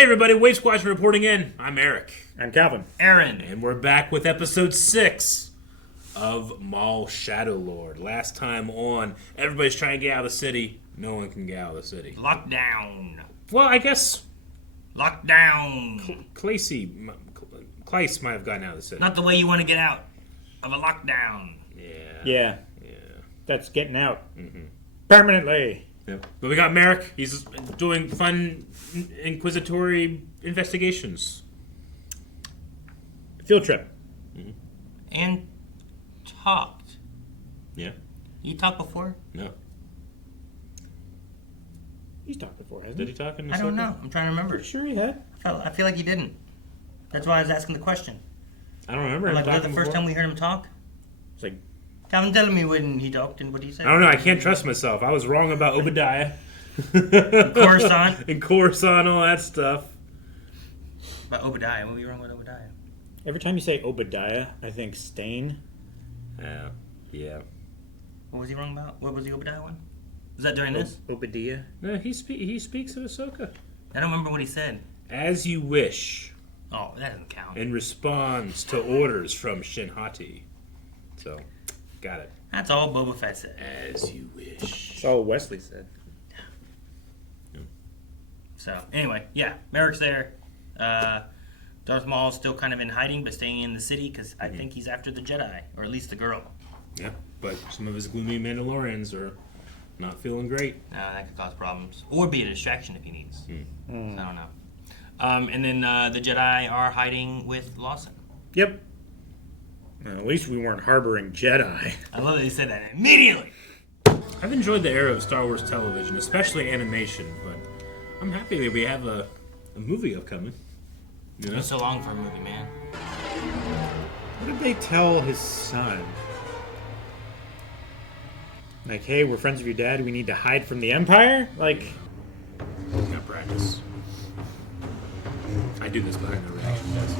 Hey everybody, Wave Squadron reporting in. I'm Eric. I'm Calvin. Aaron. And we're back with episode 6 of Maul Shadow Lord. Last time on, everybody's trying to get out of the city. No one can get out of the city. Lockdown. Well, I guess Lockdown. Kleiss might have gotten out of the city. Not the way you want to get out of a lockdown. Yeah. That's getting out. Permanently. Yep. But we got Marrok. He's doing fun inquisitory investigations. Field trip. And talked. Yeah. You talked before? No. He's talked before, hasn't Did he? he talk in the I don't know. I'm trying to remember. Sure he had. I feel like he didn't. That's why I was asking the question. I don't remember him Like, was that talking the first before. time we heard him talk? It's like, Calvin, tell me when he talked and what he said. I don't know. I can't trust myself. I was wrong about Obadiah. Coruscant. And Coruscant, all that stuff. About Obadiah. What were you wrong with Obadiah? every time you say Obadiah, I think Stain. Yeah. What was he wrong about? What was the Obadiah one? Was that during this? Obadiah? No, he speaks of Ahsoka. I don't remember what he said. As you wish, Oh, that doesn't count. in response to orders from Shinhati. So, got it. That's all Boba Fett said. As you wish. That's all Wesley said. So, anyway, yeah, Marrok's there. Darth Maul's still kind of in hiding, but staying in the city because I think he's after the Jedi, or at least the girl. Yeah, but some of his gloomy Mandalorians are not feeling great. That could cause problems. Or be a distraction if he needs. So, I don't know. And then the Jedi are hiding with Lawson. Yep. At least we weren't harboring Jedi. I love that he said that immediately. I've enjoyed the era of Star Wars television, especially animation, but I'm happy that we have a movie upcoming. You know? It's so long for a movie, man. What did they tell his son? Like, hey, we're friends of your dad. We need to hide from the Empire? Like, Got practice. I do this behind the reaction desk.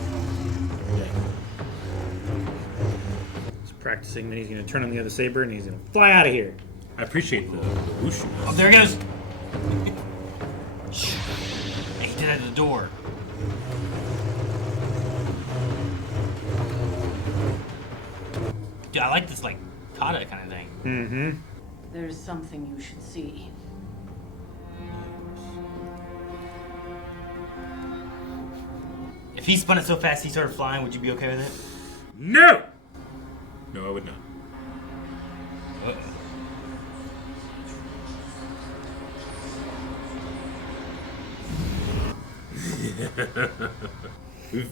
he's practicing that he's going to turn on the other saber and he's going to fly out of here. I appreciate the whoosh. Oh, there it goes. He did it at the door. Dude, I like this, like, kata kind of thing. Mm-hmm. There's something you should see. If he spun it so fast he started flying, would you be okay with it? No! No, I would not.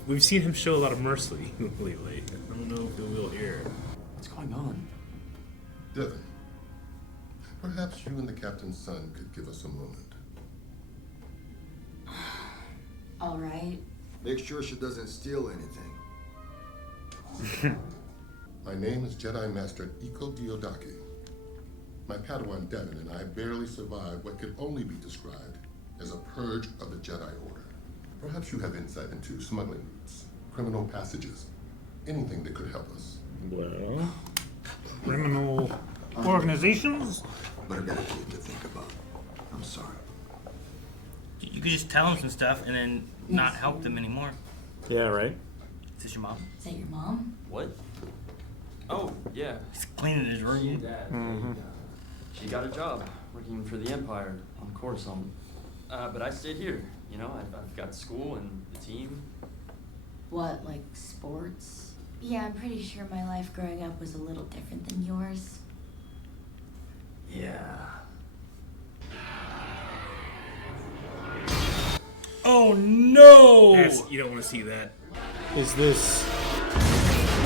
We've seen him show a lot of mercy lately. I don't know if we will here. What's going on? Devon, perhaps you and the captain's son could give us a moment. All right. Make sure she doesn't steal anything. My name is Jedi Master Eeko-Dio Daki. My Padawan Devon and I barely survived what could only be described as a purge of the Jedi Order. Perhaps you have insight into smuggling routes, criminal passages, anything that could help us. Well, criminal organizations? But I got a kid to think about. I'm sorry. You could just tell him some stuff and then not help them anymore. Yeah, right. Is this your mom? Is that your mom? What? Oh, yeah. He's cleaning his room. Dad. She got a job working for the Empire on Coruscant. But I stayed here. You know, I've got school and the team. What, like sports? Yeah, I'm pretty sure my life growing up was a little different than yours. Yeah. Oh no! You don't want to see that. Is this...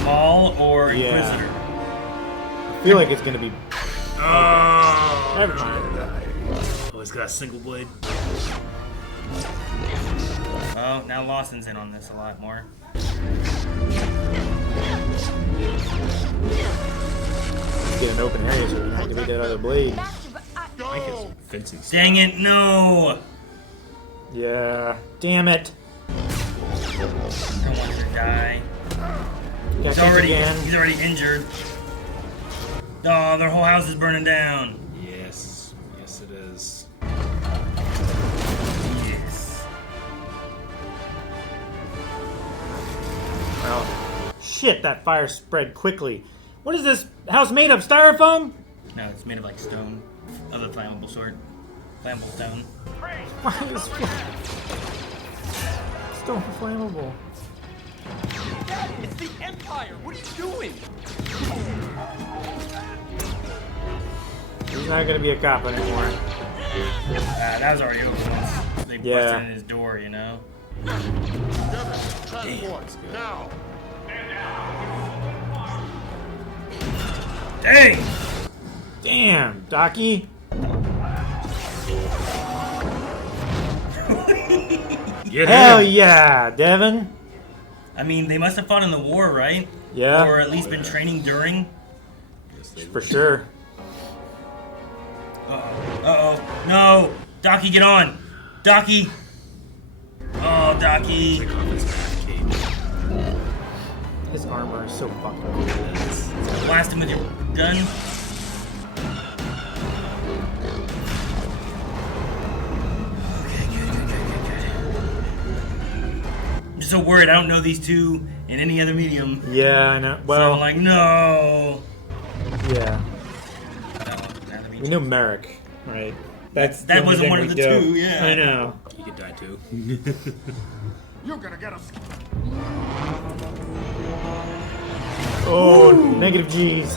Maul or Yeah. Inquisitor? I feel like it's going to be... Oh! Never mind. Oh, he's got a single blade. Oh, now Lawson's in on this a lot more. Get an open area so we don't have to beat that other blade. Mike is fencing stuff. Dang it, no! Yeah. Damn it. I don't want to die. Got kicked again. He's already injured. Oh, their whole house is burning down. Yes. Yes, it is. Yes. shit, that fire spread quickly. What is this house made of? Styrofoam? No, it's made of like stone, of the flammable sort. Flammable stone. Why is stone flammable? It's the Empire! What are you doing? He's not gonna be a cop anymore. That was already over once they busted in his door, you know? Transport, now! Dang! Damn, Daki. Get Hell him. yeah, Devon. I mean, they must have fought in the war, right? Yeah. Or at least been training during. For sure. Uh-oh. No! Daki, get on! Daki! Oh, Daki! His armor is so fucking cool. Blast him with your gun. Okay, good. I'm just so worried. I don't know these two in any other medium. Yeah, I know. So Well, I'm like, no! yeah. Now We know Marrok, right? That the only wasn't thing one we of the do. two, yeah. I know. He could die too. You're gonna get us. Oh, negative G's.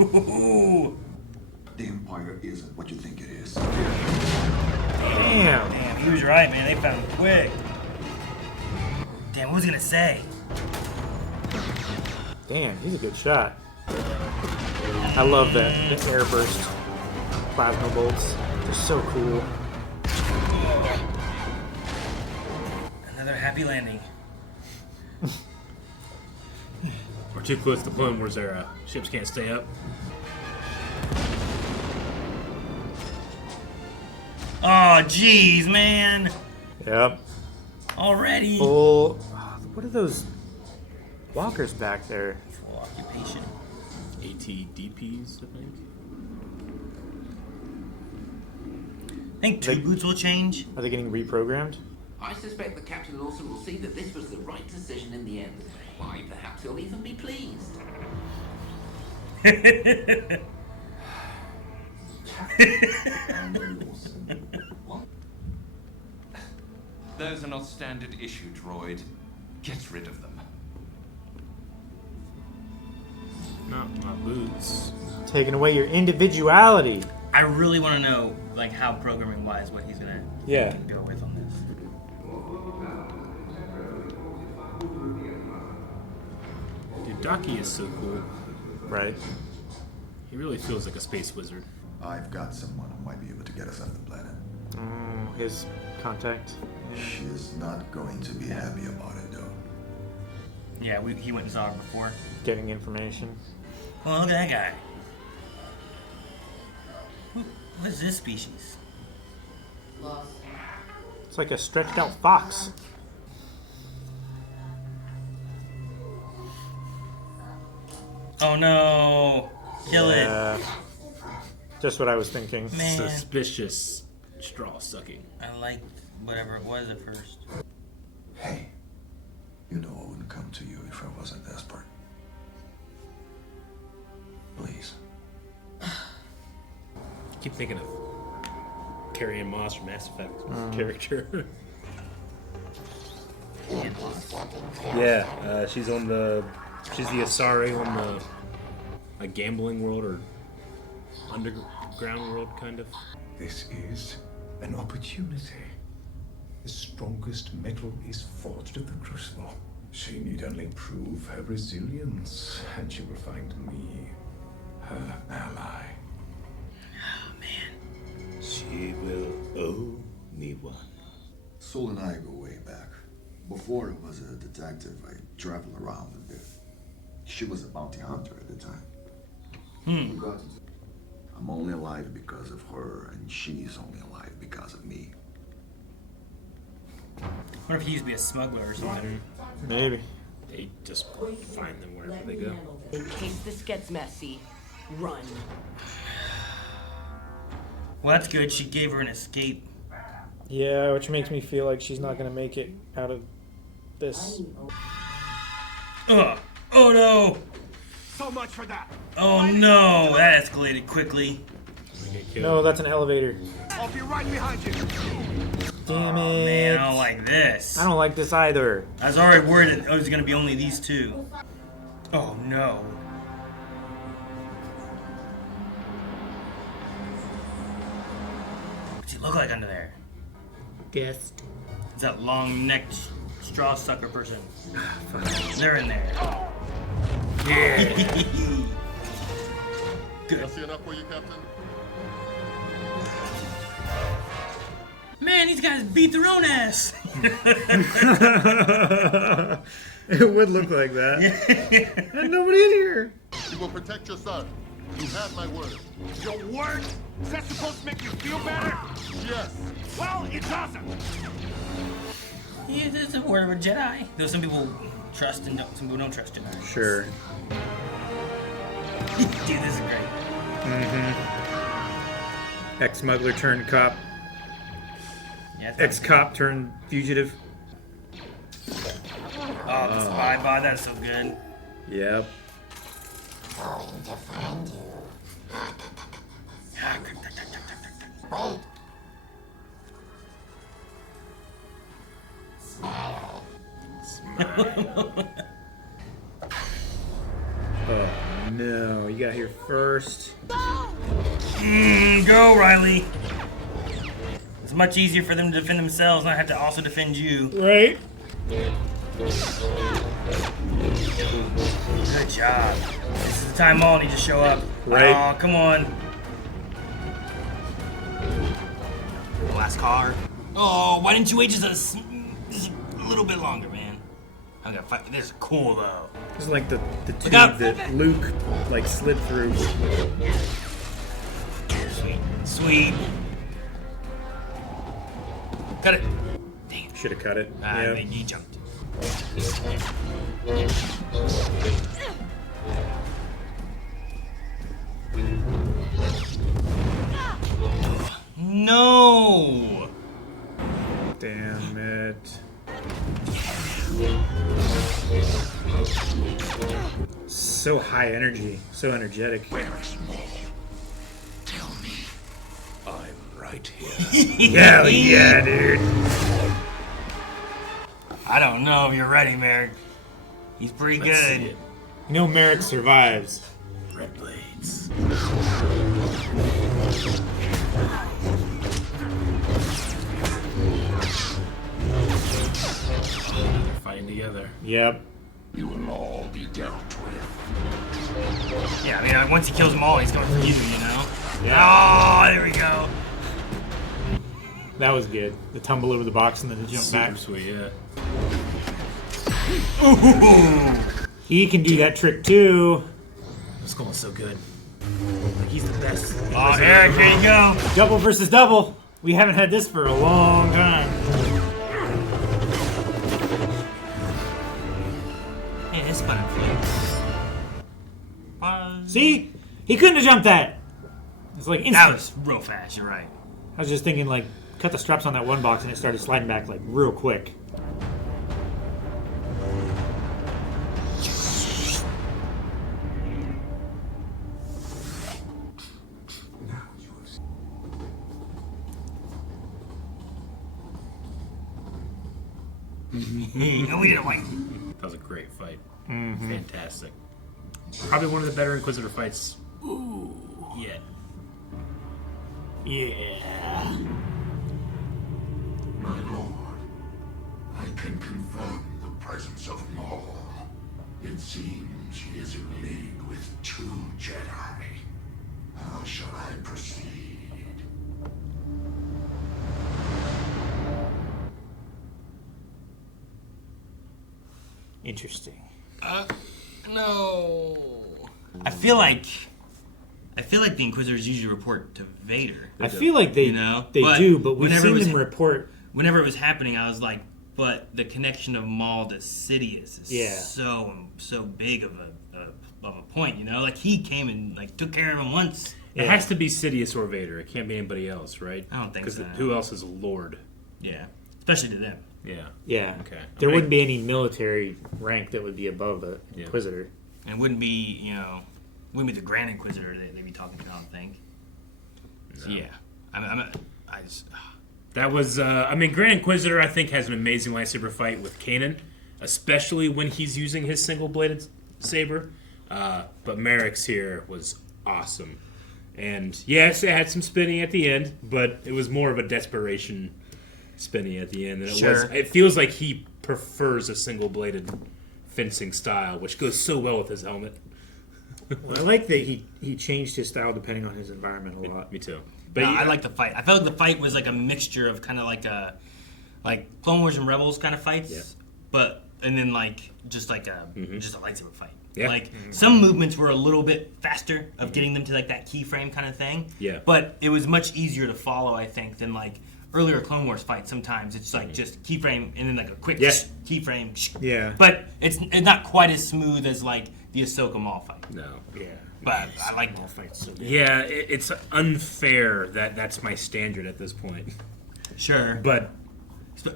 Ooh. The Empire isn't what you think it is. Damn. Damn, he was right, man. They found him quick. Damn, what was he gonna say? Damn, he's a good shot. I love that. The airburst plasma bolts. They're so cool. Another happy landing. We're too close to Clone Wars era. Ships can't stay up. Oh, jeez, man. Yep. Already. Full. What are those walkers back there? Full occupation. ATDPs, I think. Think Two-Boots will change? Are they getting reprogrammed? I suspect that Captain Lawson will see that this was the right decision in the end. Why, perhaps he'll even be pleased. Those are not standard issue, droid. Get rid of them. Not my boots. Taking away your individuality. I really want to know, like, how programming-wise, what he's gonna go with on this. Dude, Daki is so cool. Right. He really feels like a space wizard. I've got someone who might be able to get us off the planet. Oh, his contact. She is not going to be happy about it, though. Yeah, he went and saw her before. Getting information. Well, look at that guy. What is this species? It's like a stretched out fox. Oh no! Kill it! Just what I was thinking. Man. Suspicious straw sucking. I liked whatever it was at first. Hey, you know I wouldn't come to you if I wasn't desperate. Please. I keep thinking of Carrie Ann Moss from Mass Effect character. Yeah, she's the Asari on the gambling world or underground world, kind of. This is an opportunity. The strongest metal is forged at the crucible. She need only prove her resilience, and she will find me her ally. Oh man. She will owe me one. Sol and I go way back. Before I was a detective, I traveled around a bit. She was a bounty hunter at the time. I'm only alive because of her, and she's only alive because of me. What if he used to be a smuggler or something? Maybe. They just find them wherever they go. In case this gets messy, run. Well, that's good. She gave her an escape. Yeah, which makes me feel like she's not gonna make it out of this. Ugh. Oh no! So much for that. Oh no! That escalated quickly. No, that's an elevator. I'll be right behind you. Damn it. Man, I don't like this. I don't like this either. I was already worried that it was going to be only these two. Oh no. What's he look like under there? Yes. It's that long-necked straw sucker person. They're in there. Yeah. Good. I see enough for you, Captain? Man, these guys beat their own ass. It would look like that. There's nobody in here. You will protect your son. You have my word. Your word? Is that supposed to make you feel better? Yes. Well, it doesn't. Yeah, there's a word of a Jedi. Though some people trust and don't, some people don't trust Jedi. Sure. Dude, this is great. Mm-hmm. Ex-smuggler turned cop. Yeah, Ex-cop turned fugitive. Oh, the Spybot, that's so good. Yep. Going to find you. Wait. Smile. Oh no, you got here first. Go, Riley. It's much easier for them to defend themselves, not have to also defend you. Right? Good job. This is the time Maul needs to show up. Right. Oh, come on. Last car. Oh, why didn't you wait just a little bit longer, man? I'm gonna fight. This is cool though. This is like the tube that Luke like slid through. Sweet. Sweet. Cut it. Dang it. Should have cut it. Yeah. He jumped. No! Damn it. So high energy, so energetic. Where is Maul? Tell me. I'm right here. Hell yeah, dude. I don't know if you're ready, Marrok. He's pretty good. You know Marrok survives. Red blades. They're fighting together. Yep. You will all be dealt with. Yeah, I mean, once he kills them all, he's coming for you, you know? Yeah. Oh, there we go. That was good. The tumble over the box and then the jump back. Sweet, yeah. Ooh. He can do that trick too. This going so good. Like he's the best. Oh, Eric, here you go. Double versus double. We haven't had this for a long time. Hey, this fun. See? He couldn't have jumped that. It's like instant. That was real fast, you're right. I was just thinking like, cut the straps on that one box and it started sliding back like real quick. No, we didn't wait. That was a great fight. Mm-hmm. Fantastic. Probably one of the better Inquisitor fights. Ooh. Yeah. Yeah. My lord, I can confirm the presence of Maul. It seems he is in league with 2 Jedi. How shall I proceed? Interesting. No. I feel like the Inquisitors usually report to Vader. I feel like they do, but we've seen them report. Whenever it was happening, I was like, but the connection of Maul to Sidious is so big of a point, you know? Like he came and like took care of him once. It has to be Sidious or Vader. It can't be anybody else, right? I don't think so. Because who else is a Lord? Yeah, especially to them. Yeah. Okay. There wouldn't be any military rank that would be above an Inquisitor. And it wouldn't be, wouldn't be the Grand Inquisitor they'd be talking to, I don't think. No. So, yeah. I just... That was, Grand Inquisitor, I think, has an amazing lightsaber fight with Kanan, especially when he's using his single-bladed saber. But Marrok's here was awesome. And, yes, it had some spinning at the end, but it was more of a desperation spinning at the end than it was. It feels like he prefers a single-bladed fencing style, which goes so well with his helmet. Well, I like that he changed his style depending on his environment a lot. Me too. But I like the fight. I felt like the fight was like a mixture of kind of like Clone Wars and Rebels kind of fights, and then just a lightsaber fight. Yeah. Like some movements were a little bit faster of getting them to like that keyframe kind of thing. Yeah. But it was much easier to follow, I think, than like earlier Clone Wars fights. Sometimes it's like just keyframe and then like a quick keyframe. Yeah. But it's not quite as smooth as like the Ahsoka Maul fight. No. Yeah. But I like Maul fights so good. Yeah, it's unfair that that's my standard at this point. Sure. But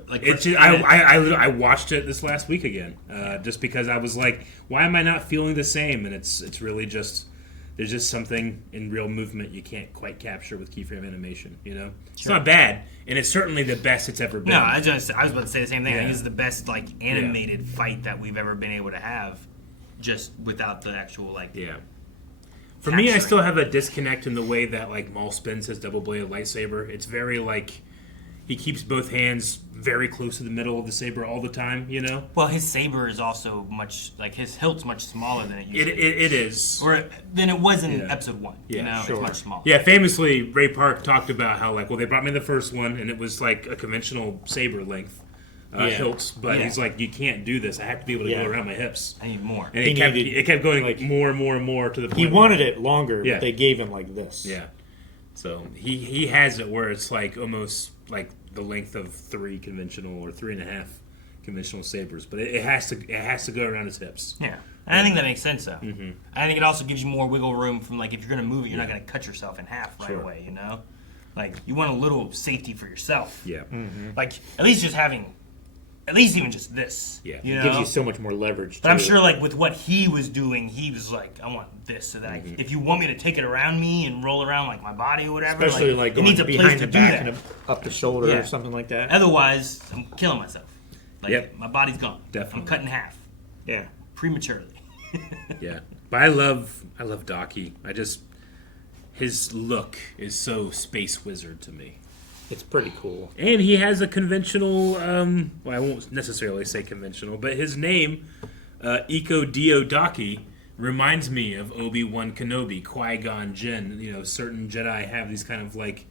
like it's just, I watched it this last week again, just because I was like, why am I not feeling the same? And it's really just there's just something in real movement you can't quite capture with keyframe animation. It's not bad, and it's certainly the best it's ever been. No, I was about to say the same thing. Yeah. I think it's the best like animated fight that we've ever been able to have, just without the actual like. Yeah. For me, I still have a disconnect in the way that like Maul spins his double-bladed lightsaber. It's very like he keeps both hands very close to the middle of the saber all the time. Well, his saber is also much like his hilt's much smaller than it usually It is. Or than it was in Episode 1. It's much smaller. Yeah, famously, Ray Park talked about how they brought me the first one and it was like a conventional saber length. Hilts, but he's like, you can't do this. I have to be able to go around my hips. I need more. And it kept going like more and more and more to the point. He wanted it longer, but they gave him like this. Yeah. So he has it where it's like almost like the length of 3 conventional or 3.5 conventional sabers, but it has to go around his hips. Yeah. And I think that makes sense though. Mm-hmm. I think it also gives you more wiggle room from like if you're gonna move it, you're not gonna cut yourself in half right away. Like you want a little safety for yourself. Yeah. Mm-hmm. Like at least even just this. Yeah. It gives you so much more leverage. But I'm sure, like, with what he was doing, he was like, I want this. So that if you want me to take it around me and roll around, like, my body or whatever. Especially, like going behind the back and up the shoulder or something like that. Otherwise, I'm killing myself. Like, my body's gone. Definitely. I'm cut in half. Yeah. Prematurely. Yeah. But I love Daki. His look is so space wizard to me. It's pretty cool. And he has a conventional, I won't necessarily say conventional, but his name, Eeko-Dio Daki, reminds me of Obi-Wan Kenobi, Qui-Gon Jinn. Certain Jedi have these kind of like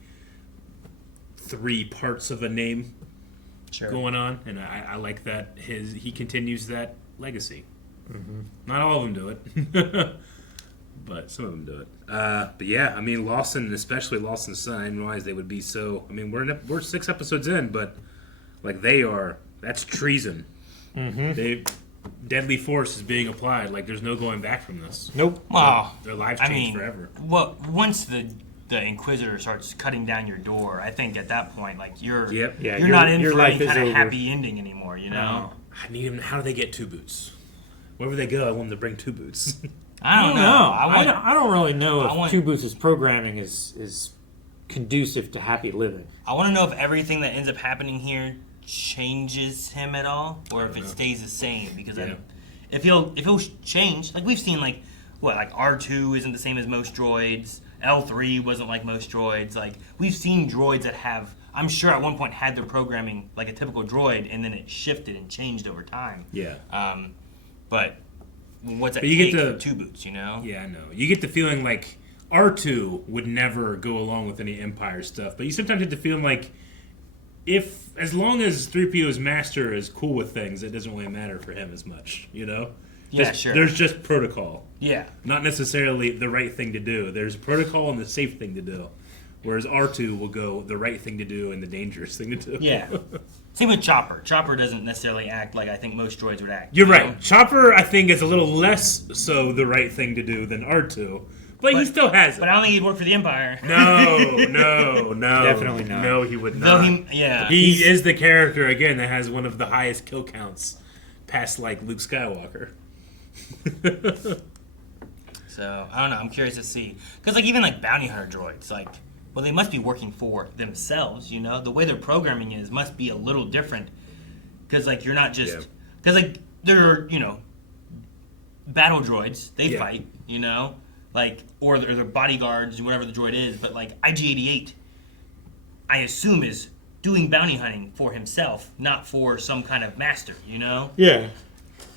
3 parts of a name going on, and I like that he continues that legacy. Mm-hmm. Not all of them do it. But some of them do it. But yeah, Lawson, especially Lawson's son, I didn't realize they would be so... we're 6 episodes in, but like that's treason. Mm-hmm. Deadly force is being applied. Like there's no going back from this. Nope. Wow. Their lives change forever. Well, once the Inquisitor starts cutting down your door, I think at that point, like you're not in for any kind of happy ending anymore. I need him. How do they get 2-Boots? Wherever they go, I want them to bring 2-Boots. I don't know. I don't really know if 2-Boots' programming is conducive to happy living. I want to know if everything that ends up happening here changes him at all, or if it stays the same. Because if he'll change, like we've seen, like R2 isn't the same as most droids. L3 wasn't like most droids. Like we've seen droids that have, I'm sure at one point had their programming like a typical droid, and then it shifted and changed over time. Yeah. But what's that you take get for 2-Boots, Yeah, I know. You get the feeling like R2 would never go along with any Empire stuff, but you sometimes get the feeling like as long as 3PO's master is cool with things, it doesn't really matter for him as much, Yeah, sure. There's just protocol. Yeah. Not necessarily the right thing to do. There's protocol and the safe thing to do. Whereas R2 will go the right thing to do and the dangerous thing to do. Yeah. Same with Chopper. Chopper doesn't necessarily act like I think most droids would act. You're right. Chopper, I think, is a little less so the right thing to do than R2. But he still has it. But I don't think he'd work for the Empire. No. Definitely not. No, he would Though not. He is the character, again, that has one of the highest kill counts past, like, Luke Skywalker. So, I don't know. I'm curious to see. Because, like, even, like, bounty hunter droids, like, well, they must be working for themselves, you know? The way their programming is must be a little different. Because, like, you're not just... Because, like, they're, you know, battle droids. They fight, you know? Like, or they're bodyguards, whatever the droid is. But, like, IG-88, I assume, is doing bounty hunting for himself, not for some kind of master, you know? Yeah.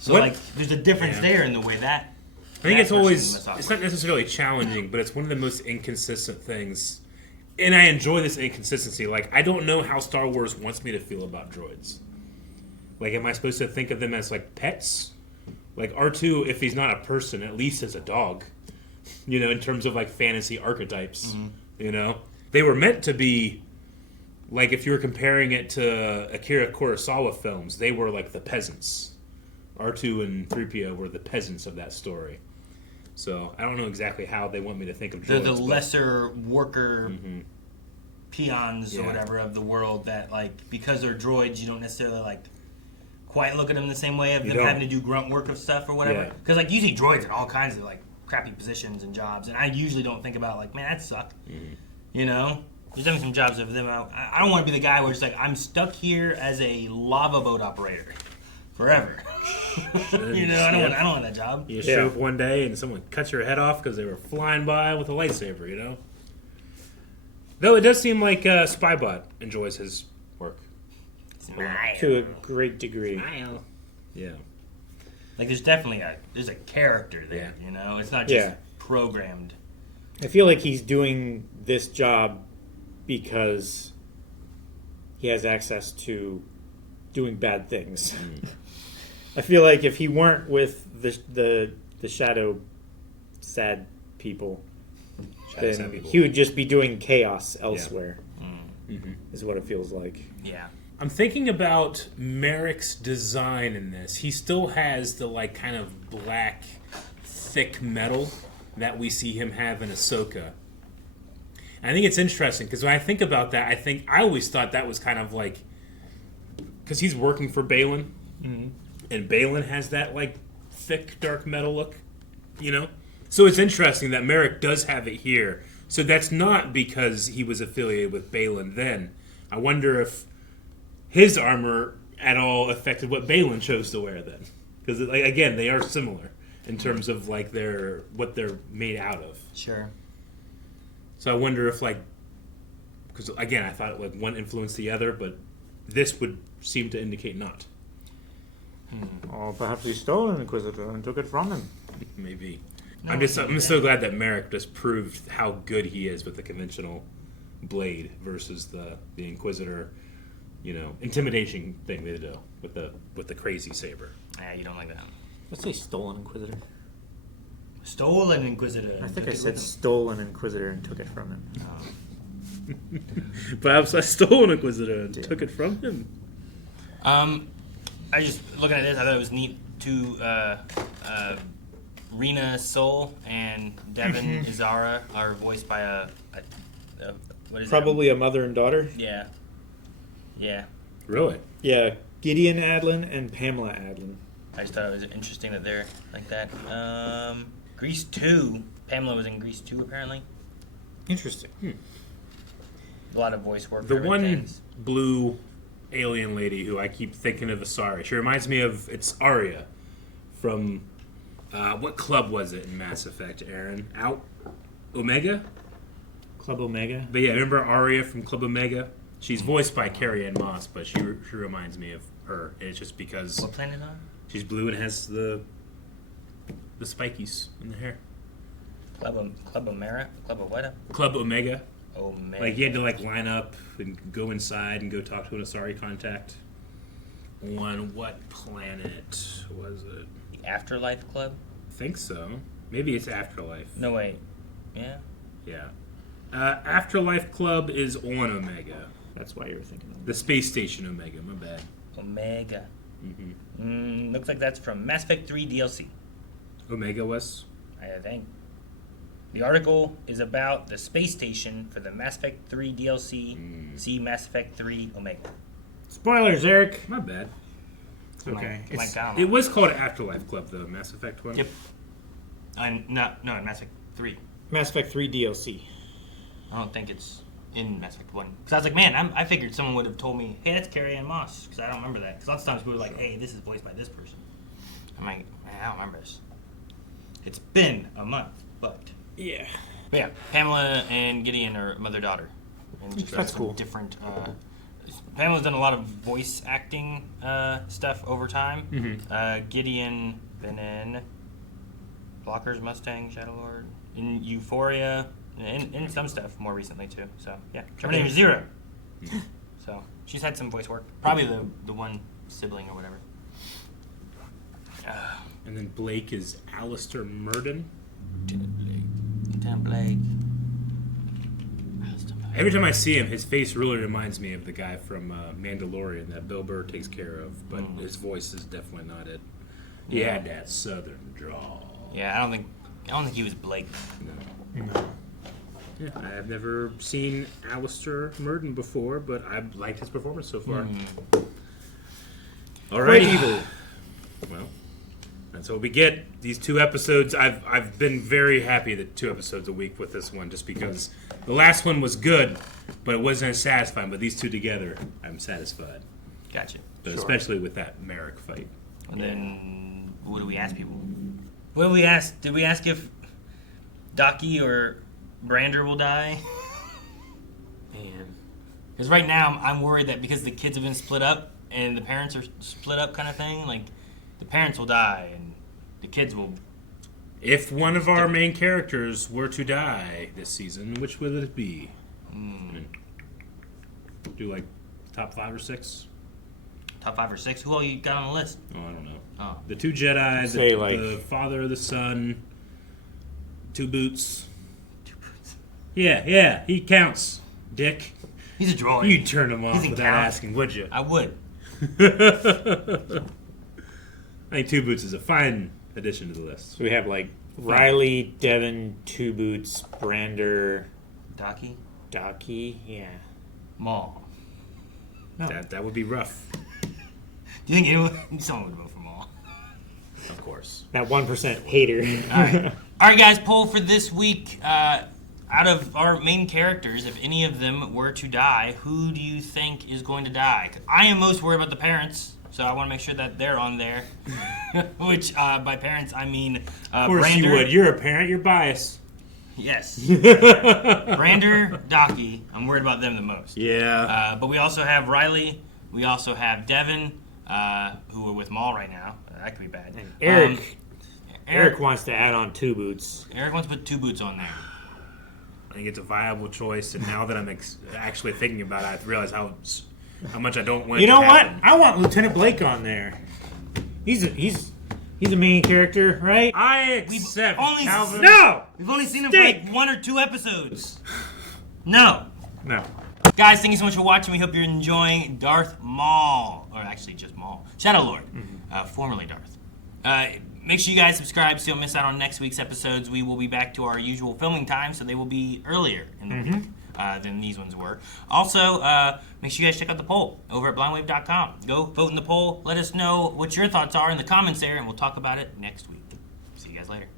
So, like, there's a difference there in the way that... I think it's always... It's not necessarily challenging, but it's one of the most inconsistent things. And I enjoy this inconsistency. Like, I don't know how Star Wars wants me to feel about droids. Like, am I supposed to think of them as, like, pets? Like, R2, if he's not a person, at least as a dog. You know, in terms of, like, fantasy archetypes. You know? They were meant to be... Like, if you were comparing it to Akira Kurosawa films, they were, like, the peasants. R2 and 3PO were the peasants of that story. So, I don't know exactly how they want me to think of droids. They're the lesser worker peons or whatever of the world that, like, because they're droids, you don't necessarily, like, quite look at them the same way of them having to do grunt work of stuff or whatever. Because, like, you see droids in all kinds of, like, crappy positions and jobs, and I usually don't think about, like, man, that sucked. You know? There's definitely some jobs of them. I don't want to be the guy where it's like, I'm stuck here as a lava boat operator forever. You know, I don't want that job. You show up one day and someone cuts your head off because they were flying by with a lightsaber, you know? Though it does seem like Spybot enjoys his work. To a great degree. Yeah. Like, there's definitely a character there, you know? It's not just programmed. I feel like he's doing this job because he has access to doing bad things. I feel like if he weren't with the shadow sad people, then he would just be doing chaos elsewhere. Is what it feels like. Yeah. I'm thinking about Marrok's design in this. He still has the, like, kind of black, thick metal that we see him have in Ahsoka. And I think it's interesting because when I think about that, I always thought that was kind of like, because he's working for Baylan, and Baylan has that, like, thick, dark metal look, you know? So it's interesting that Marrok does have it here. So that's not because he was affiliated with Baylan then. I wonder if his armor at all affected what Baylan chose to wear then. Because, like, again, they are similar in terms of, like, what they're made out of. Sure. So I wonder if, like, because, again, I thought, like, one influenced the other, but this would seem to indicate not. Or perhaps he stole an Inquisitor and took it from him. Maybe. I'm so glad that Marrok just proved how good he is with the conventional blade versus the Inquisitor, you know, intimidation thing they do with the crazy saber. Yeah, you don't like that. Let's say stolen Inquisitor. Stolen Inquisitor. I think I said stole an Inquisitor and took it from him. Perhaps I stole an Inquisitor and took it from him. I just, looking at this, I thought it was neat to Rena Soul and Devon Izara are voiced by a what is Probably a mother and daughter. Yeah. Yeah. Really? Yeah. Gideon Adlon and Pamela Adlon. I just thought it was interesting that they're like that. Grease 2. Pamela was in Grease 2, apparently. Interesting. A lot of voice work. The one things. blue alien lady who I keep thinking of Asari. She reminds me of, it's Arya from, what club was it in Mass Effect, Aaron? Omega? Club Omega? But yeah, remember Arya from Club Omega? She's voiced by Carrie-Anne Moss, but she reminds me of her. And it's just because... What planet on? She's blue and has the spikies in the hair. Club Omega? Club of what? Club Omega. Omega. Like, you had to, like, line up and go inside and go talk to an Asari contact. On what planet was it? The Afterlife Club? I think so. Maybe it's Afterlife. No, wait. Yeah? Yeah. Afterlife Club is on Omega. That's why you were thinking of it. The space station Omega, my bad. Omega. Looks like that's from Mass Effect 3 DLC. Omega was? I think. The article is about the space station for the Mass Effect 3 DLC. See Mass Effect 3 Omega. Spoilers, Eric. My bad. Okay. It was called Afterlife Club, though, Mass Effect 1. Yep. No, Mass Effect 3. Mass Effect 3 DLC. I don't think it's in Mass Effect 1. Because I was like, man, I figured someone would have told me, hey, that's Carrie-Anne Moss. Because I don't remember that. Because lots of times people were like, hey, this is voiced by this person. I'm like, man, I don't remember this. It's been a month, but... Yeah. But yeah, Pamela and Gideon are mother-daughter. And just That's some cool. Different... Pamela's done a lot of voice acting stuff over time. Mm-hmm. Gideon been in Blockers, Mustang, Shadowlord, in Euphoria, and some stuff more recently too. So yeah, her name is Zero. So she's had some voice work. Probably the one sibling or whatever. And then Blake is Alistair Murden. Lieutenant Blake. Every time I see him, his face really reminds me of the guy from Mandalorian that Bill Burr takes care of, but his voice is definitely not it. He had that southern drawl. Yeah, I don't think he was Blake. No. Yeah, I have never seen Alistair Murden before, but I've liked his performance so far. All right, evil. Well, that's what we get. These 2 episodes, I've been very happy that 2 episodes a week with this one, just because the last one was good, but it wasn't as satisfying. But these 2 together, I'm satisfied. Gotcha. But especially with that Marrok fight. And then, what do we ask people? What did we ask? Did we ask if Daki or Brander will die? Man. Because right now, I'm worried that because the kids have been split up and the parents are split up kind of thing, like, the parents will die and the kids will... If one of our main characters were to die this season, which would it be? Do like top 5 or 6? Top 5 or 6? Who all you got on the list? Oh, I don't know. Oh. The 2 Jedi, Say, the father, the son, Two-Boots. Yeah, he counts, Dick. He's a droid. You'd turn him off He's in without count. asking, would you? I would. I think Two-Boots is a fine addition to the list. So we have like Riley, Devon, Two-Boots, Brander, Daki, yeah. Maul. No. That would be rough. Do you think someone would vote for Maul? Of course. That 1% hater. All right, guys. Poll for this week. Out of our main characters, if any of them were to die, who do you think is going to die? 'Cause I am most worried about the parents, so I want to make sure that they're on there. Which, by parents, I mean of course Brander. you would. You're a parent. You're biased. Yes. Brander, Daki. I'm worried about them the most. Yeah. But we also have Riley. We also have Devon, who are with Maul right now. That could be bad. And Eric wants to add on Two-Boots. Eric wants to put Two-Boots on there. I think it's a viable choice, and now that I'm actually thinking about it, I realize how much I don't want. You know to what? happen. I want Lieutenant Blake on there. He's a main character, right? I accept. Calvin. No. We've only seen him for like 1 or 2 episodes. No. No. Guys, thank you so much for watching. We hope you're enjoying Darth Maul, or actually just Maul, Shadowlord, formerly Darth. Make sure you guys subscribe so you don't miss out on next week's episodes. We will be back to our usual filming time, so they will be earlier in the week than these ones were. Also, make sure you guys check out the poll over at blindwave.com. Go vote in the poll. Let us know what your thoughts are in the comments there, and we'll talk about it next week. See you guys later.